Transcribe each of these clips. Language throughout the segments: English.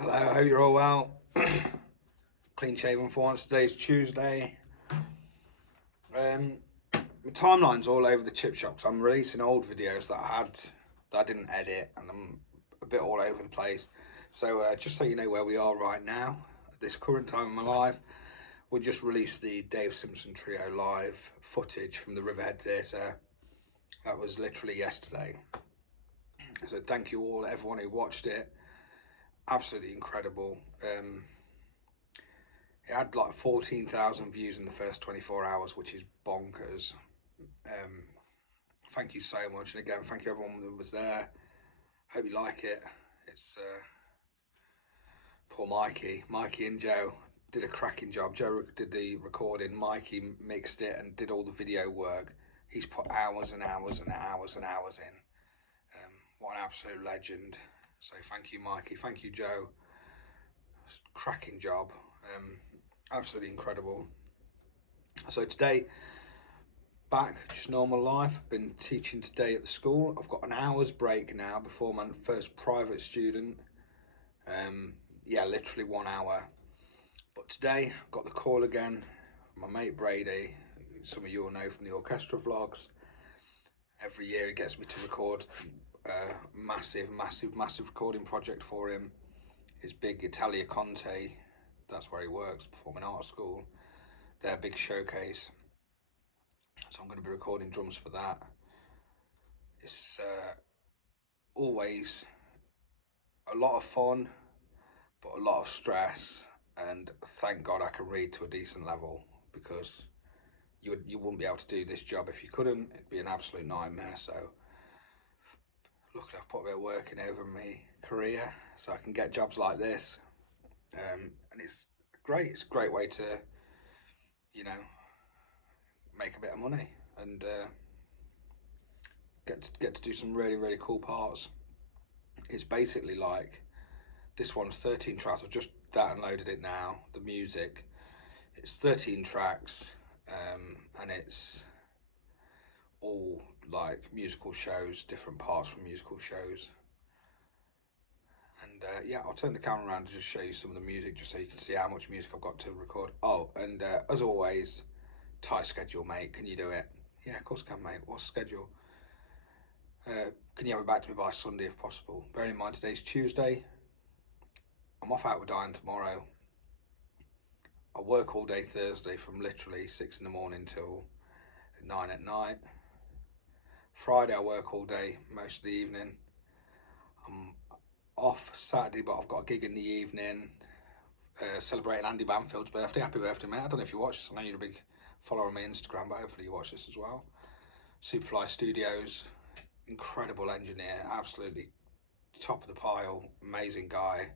Hello, I hope you're all well. Clean shaven for once. Today's Tuesday. My timeline's all over the chip shops. I'm releasing old videos that I didn't edit, and I'm a bit all over the place. So just so you know where we are right now, at this current time in my life, we just released the Dave Simpson Trio live footage from the Riverhead Theatre. That was literally yesterday. So thank you all, everyone who watched it. Absolutely incredible. It had like 14,000 views in the first 24 hours, which is bonkers. Um, Thank you so much, and again, thank you everyone that was there. Hope you like it. It's poor Mikey and Joe did a cracking job. Joe did the recording, Mikey mixed it and did all the video work. He's put hours and hours and hours and hours in. What an absolute legend. So thank you, Mikey. Thank you, Joe. Cracking job. Absolutely incredible. So today, back just normal life. I've been teaching today at the school. I've got an hour's break now before my first private student. Yeah, literally 1 hour. But today I've got the call again. My mate Brady, some of you will know from the orchestra vlogs. Every year he gets me to record a massive recording project for him. His big Italia Conte, that's where he works, performing arts school. Their big showcase. So I'm going to be recording drums for that. It's always a lot of fun, but a lot of stress. And thank God I can read to a decent level, because you wouldn't be able to do this job if you couldn't. It'd be an absolute nightmare. So luckily I've put a bit of work in over my career so I can get jobs like this. And it's great. It's a great way to, you know, make a bit of money and get to do some really cool parts. It's basically like, this one's 13 tracks. I've just downloaded it now, the music. It's 13 tracks, and it's all like musical shows, different parts from musical shows. And yeah, I'll turn the camera around to just show you some of the music, just so you can see how much music I've got to record. Oh, and as always, tight schedule, mate. Can you do it? Yeah, of course I can, mate. What's the schedule? Can you have it back to me by Sunday if possible? Bearing in mind today's Tuesday. I'm off out with Diane tomorrow. I work all day Thursday from literally 6 in the morning till 9 at night. Friday I work all day, most of the evening. I'm off Saturday, but I've got a gig in the evening, celebrating Andy Banfield's birthday. Happy birthday, mate. I don't know if you watch this. I know you're a big follower on my Instagram, but hopefully you watch this as well. Superfly Studios, incredible engineer, absolutely top of the pile, amazing guy.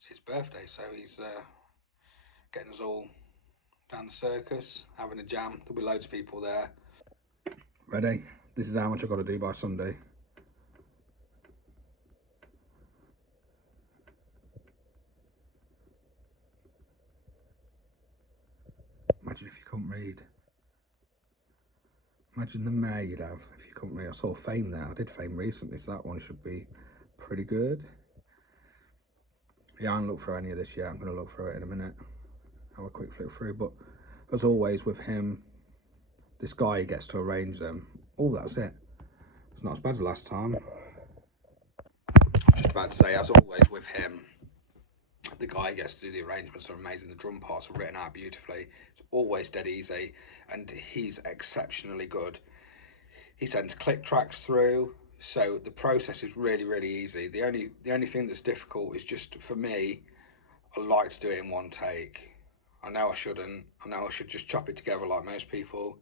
It's his birthday, so he's getting us all down the circus, having a jam. There'll be loads of people there. Ready? This is how much I've got to do by Sunday. Imagine if you couldn't read. Imagine the mayor you'd have if you couldn't read. I saw Fame there. I did Fame recently, so that one should be pretty good. Yeah, I haven't looked through any of this yet. I'm going to look through it in a minute. Have a quick flick through. But as always with him, this guy gets to arrange them. Oh, that's it. It's not as bad as last time. I was just about to say, as always with him, the guy gets to do the arrangements are amazing. The drum parts are written out beautifully. It's always dead easy, and he's exceptionally good. He sends click tracks through, so the process is really easy. The only thing that's difficult is just for me. I like to do it in one take. I know I shouldn't. I know I should just chop it together like most people,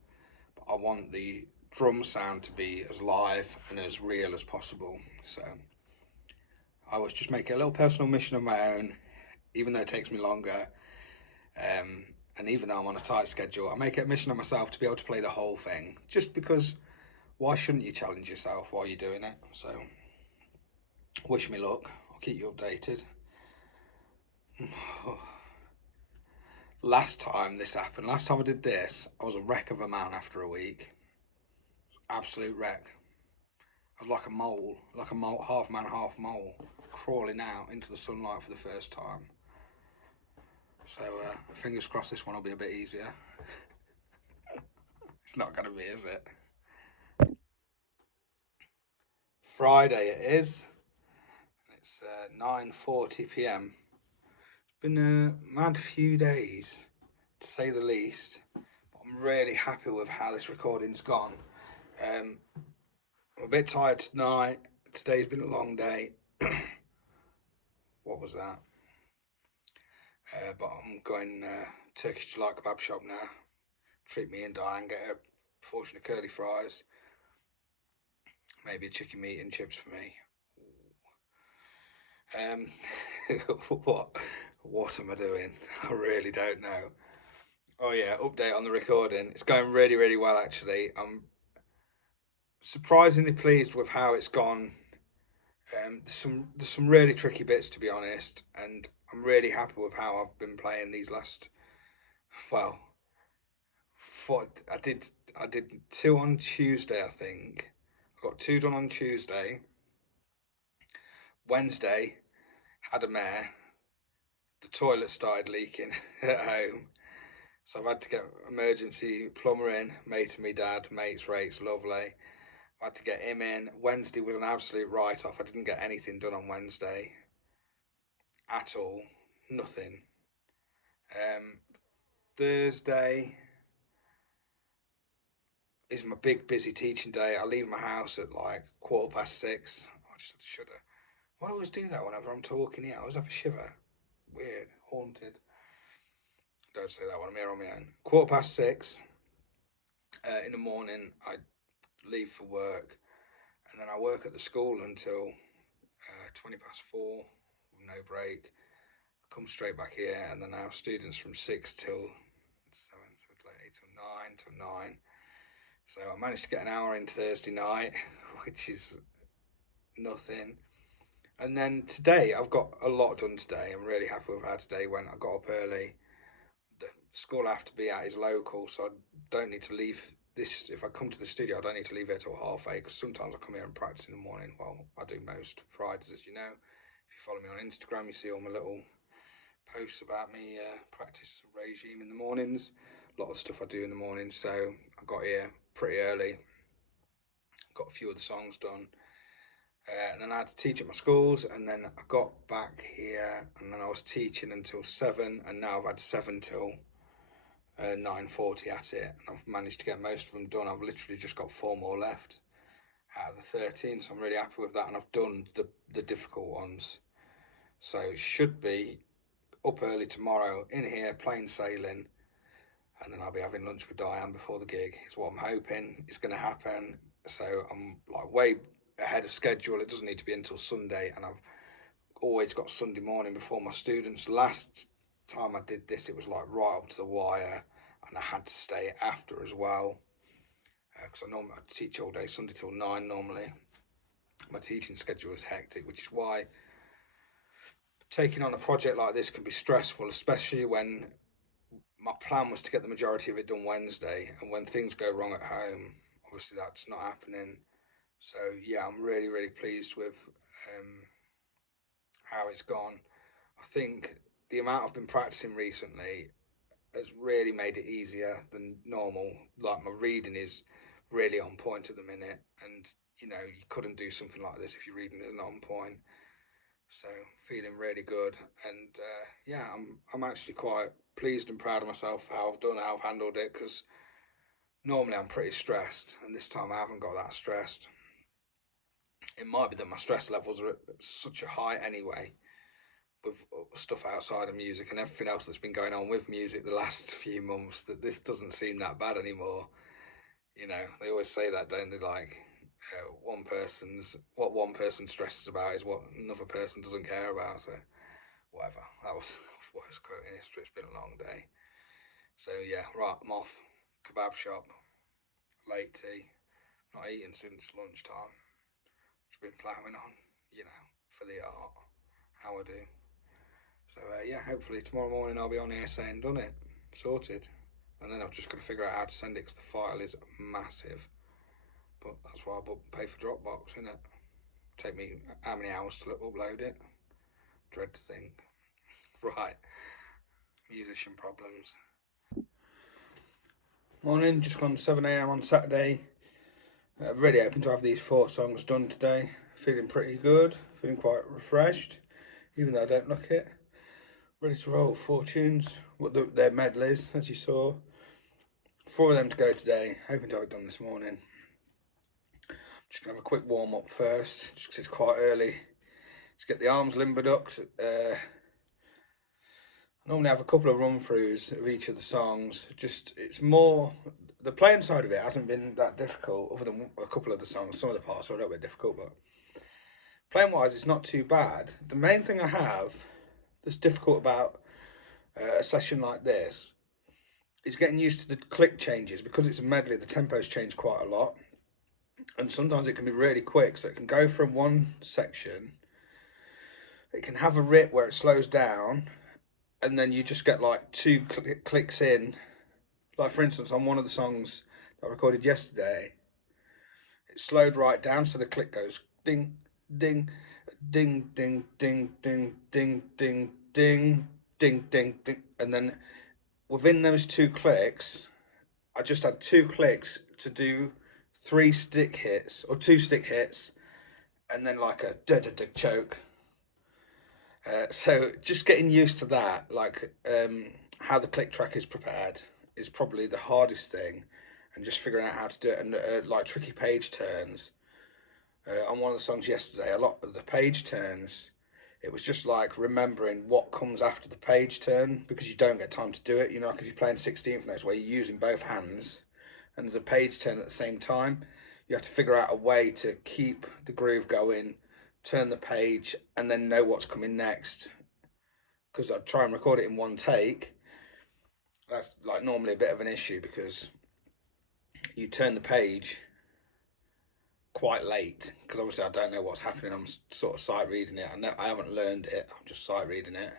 but I want the drum sound to be as live and as real as possible. So I was just making a little personal mission of my own, even though it takes me longer, and even though I'm on a tight schedule, I make it a mission of myself to be able to play the whole thing, just because why shouldn't you challenge yourself while you're doing it? So wish me luck. I'll keep you updated. Last time this happened, last time I did this, I was a wreck of a man after a week. Absolute wreck. I was like a mole, half man, half mole. crawling out into the sunlight for the first time. So fingers crossed this one will be a bit easier. It's not going to be, is it? Friday it is. It's 9:40 p.m. It's been a mad few days, to say the least. But I'm really happy with how this recording's gone. I'm a bit tired tonight. Today's been a long day. What was that? But I'm going Turkish delight kebab shop now. Treat me and Diane, get a portion of curly fries, maybe a chicken meat and chips for me. What am I doing? I really don't know. Oh yeah, update on the recording. It's going really, really well actually. I'm surprisingly pleased with how it's gone. There's some really tricky bits to be honest, and I'm really happy with how I've been playing these last. Well, I did two on Tuesday I think. I got two done on Tuesday. Wednesday had a mare. The toilet started leaking at home, so I've had to get emergency plumber in. Mate and me dad, mates rates, lovely. I had to get him in. Wednesday was an absolute write-off. I didn't get anything done on Wednesday at all. Nothing. Thursday is my big busy teaching day. I leave my house at like 6:15. I just shudder. Why do I always do that whenever I'm talking? Yeah, I always have a shiver. Weird, haunted. Don't say that when I'm here on my own. 6:15 in the morning. I leave for work, and then I work at the school until 4:20, with no break. Come straight back here, and then I have students from 6 till 7, so it's like 8 till 9. So I managed to get an hour in Thursday night, which is nothing. And then today, I've got a lot done today. I'm really happy with how today went. I got up early. The school I have to be at is local, so I don't need to leave this. If I come to the studio, I don't need to leave here till 8:30, because sometimes I come here and practice in the morning. Well, I do most Fridays, as you know. If you follow me on Instagram, you see all my little posts about me practice regime in the mornings. A lot of stuff I do in the morning. So I got here pretty early, got a few of the songs done, and then I had to teach at my schools, and then I got back here, and then I was teaching until 7, and now I've had 7 till 9:40 at it, and I've managed to get most of them done. I've literally just got 4 more left out of the 13, so I'm really happy with that, and I've done the difficult ones. So it should be up early tomorrow, in here, plain sailing, and then I'll be having lunch with Diane before the gig. Is what I'm hoping is going to happen. So I'm like way ahead of schedule. It doesn't need to be until Sunday, and I've always got Sunday morning before my students. Last time I did this, it was like right up to the wire, and I had to stay after as well, because I teach all day Sunday till 9 normally. My teaching schedule is hectic, which is why taking on a project like this can be stressful, especially when my plan was to get the majority of it done Wednesday, and when things go wrong at home, obviously that's not happening. So yeah, I'm really, really pleased with how it's gone. I think the amount I've been practicing recently has really made it easier than normal. Like my reading is really on point at the minute, and you know, you couldn't do something like this if your reading isn't on point. So feeling really good, and yeah, I'm actually quite pleased and proud of myself for how I've done, how I've handled it, because normally I'm pretty stressed, and this time I haven't got that stressed. It might be that my stress levels are at such a high anyway, with stuff outside of music and everything else that's been going on with music the last few months, that this doesn't seem that bad anymore. You know, they always say that, don't they? Like, what one person stresses about is what another person doesn't care about. So whatever. That was the worst quote in history. It's been a long day. So yeah, right, I'm off. Kebab shop, late tea. Not eaten since lunchtime. Just been ploughing on, you know, for the art. How I do. So yeah, hopefully tomorrow morning I'll be on here saying done it, sorted. And then I've just got to figure out how to send it, because the file is massive. But that's why I pay for Dropbox, innit? Take me how many hours to upload it? dread to think. Right, musician problems. Morning, just gone 7 AM on Saturday. Really hoping to have these 4 songs done today. Feeling pretty good, feeling quite refreshed, even though I don't look it. Ready to roll 4 tunes, they're medleys, as you saw. 4 of them to go today, hoping to have it done this morning. Just gonna have a quick warm up first, just because it's quite early. Just get the arms limbered up. I normally have a couple of run throughs of each of the songs. It's more, the playing side of it hasn't been that difficult, other than a couple of the songs. Some of the parts are a little bit difficult, but playing wise, it's not too bad. The main thing I have that's difficult about a session like this is getting used to the click changes. Because it's a medley, the tempos change quite a lot, and sometimes it can be really quick. So it can go from one section, it can have a rip where it slows down, and then you just get like 2 clicks in. Like for instance, on one of the songs that I recorded yesterday, it slowed right down, so the click goes ding, ding, ding, ding, ding, ding, ding, ding, ding, ding, ding, ding, and then within those 2 clicks, I just had 2 clicks to do 3 stick hits, or 2 stick hits, and then like a da-da-da choke. So just getting used to that, like how the click track is prepared, is probably the hardest thing, and just figuring out how to do it. And like tricky page turns on one of the songs yesterday, a lot of the page turns, it was just like remembering what comes after the page turn, because you don't get time to do it. You know, like if you're playing 16th notes where you're using both hands and there's a page turn at the same time, you have to figure out a way to keep the groove going, turn the page, and then know what's coming next. Because I try and record it in one take, that's like normally a bit of an issue, because you turn the page quite late, because obviously I don't know what's happening. I'm sort of sight reading it. I haven't learned it, I'm just sight reading it.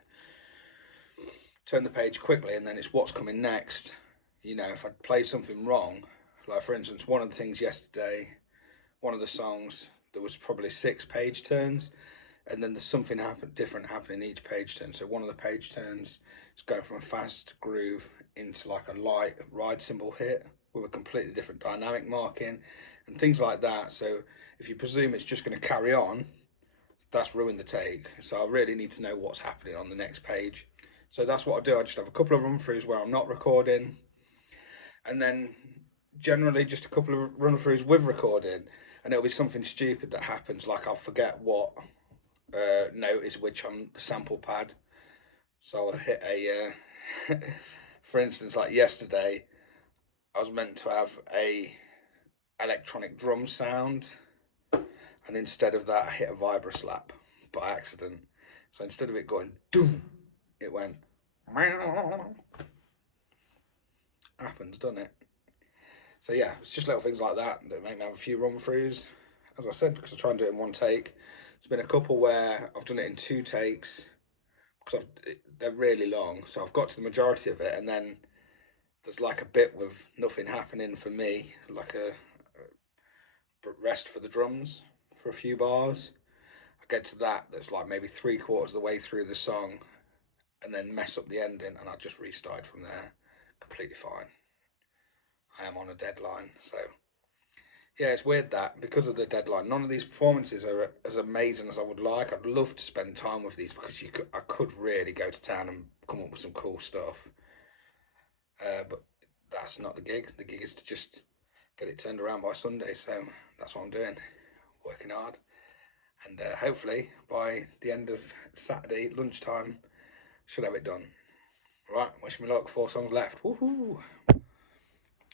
Turn the page quickly, and then it's what's coming next. You know, if I play something wrong, like for instance, one of the things yesterday, one of the songs, there was probably 6 page turns, and then there's something different happening each page turn. So one of the page turns is going from a fast groove into like a light ride cymbal hit with a completely different dynamic marking and things like that. So if you presume it's just going to carry on, that's ruined the take. So I really need to know what's happening on the next page. So that's what I do. I just have a couple of run throughs where I'm not recording, and then generally just a couple of run throughs with recording, and it'll be something stupid that happens, like I'll forget what note is which on the sample pad. So I'll hit a for instance, like yesterday, I was meant to have a electronic drum sound, and instead of that I hit a vibra slap by accident. So instead of it going doom, it went happens, doesn't it? So yeah, it's just little things like that that make me have a few run throughs, as I said, because I try and do it in one take. There's been a couple where I've done it in 2 takes, because they're really long, so I've got to the majority of it, and then there's like a bit with nothing happening for me, like a rest for the drums for a few bars. I get to that's like maybe 3/4 of the way through the song, and then mess up the ending, and I just restart from there. Completely fine. I am on a deadline, so yeah, it's weird that because of the deadline, none of these performances are as amazing as I would like. I'd love to spend time with these, because I could really go to town and come up with some cool stuff. But that's not the gig. The gig is to just get it turned around by Sunday. So that's what I'm doing, working hard. And hopefully by the end of Saturday lunchtime, should have it done. Right, wish me luck. 4 songs left. Woohoo!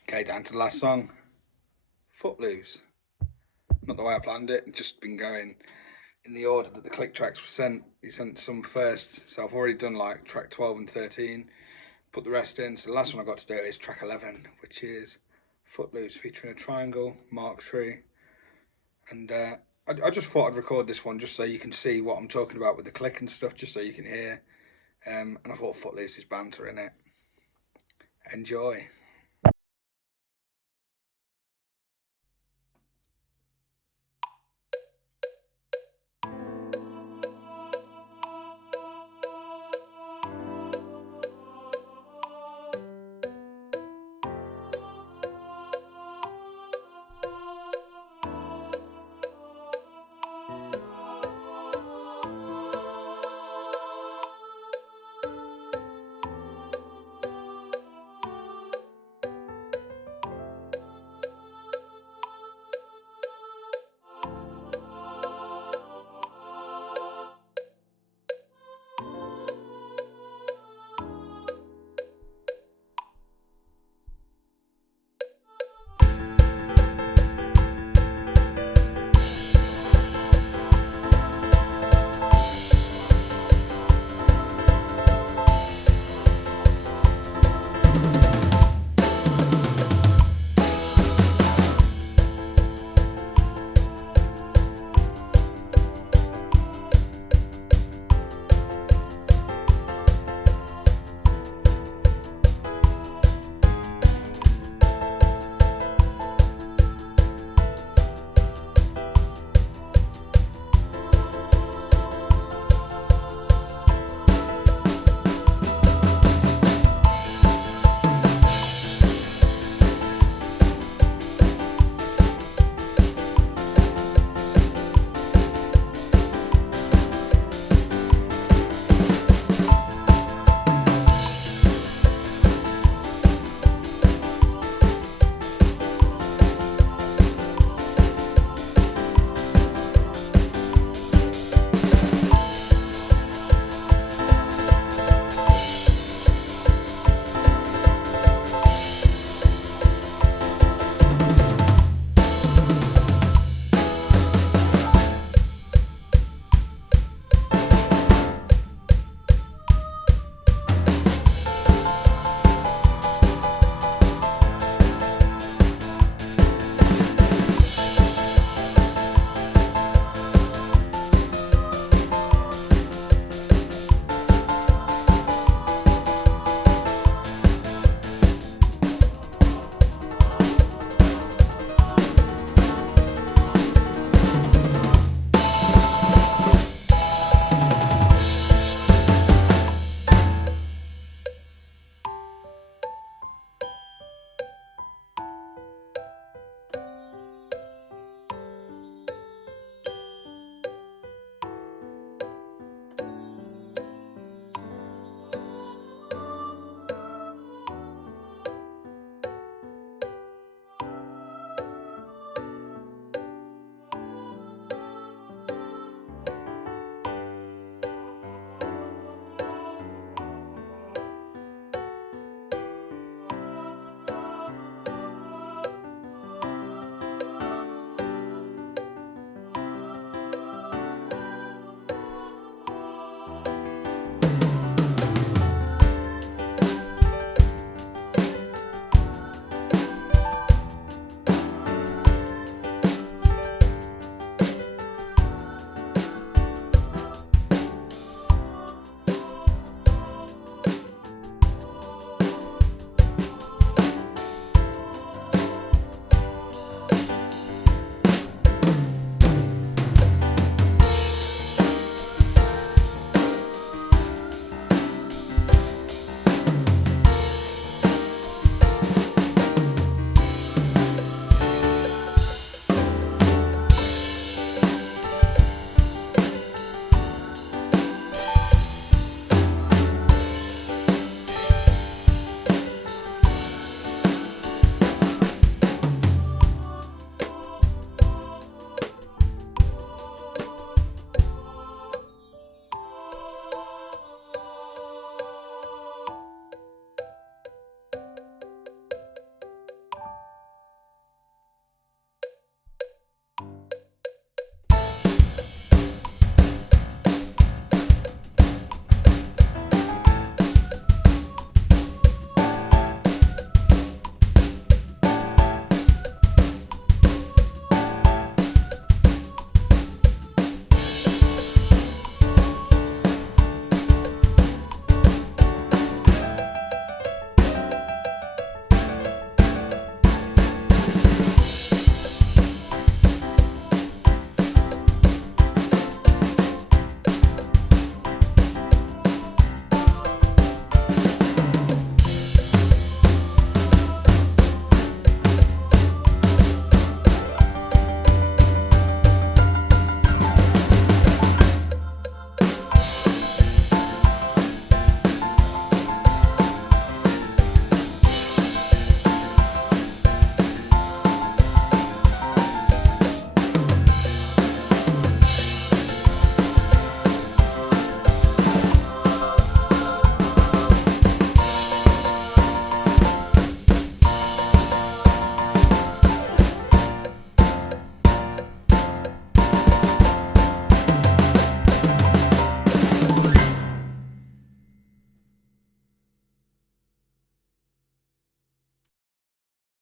Okay, down to the last song. Footloose. Not the way I planned it. Just been going in the order that the click tracks were sent. He sent some first, so I've already done like track 12 and 13. Put the rest in. So the last one I got to do is track 11, which is Footloose, featuring a triangle, Mark III. And I just thought I'd record this one just so you can see what I'm talking about with the click and stuff, just so you can hear. And I thought Footloose is banter in it. Enjoy.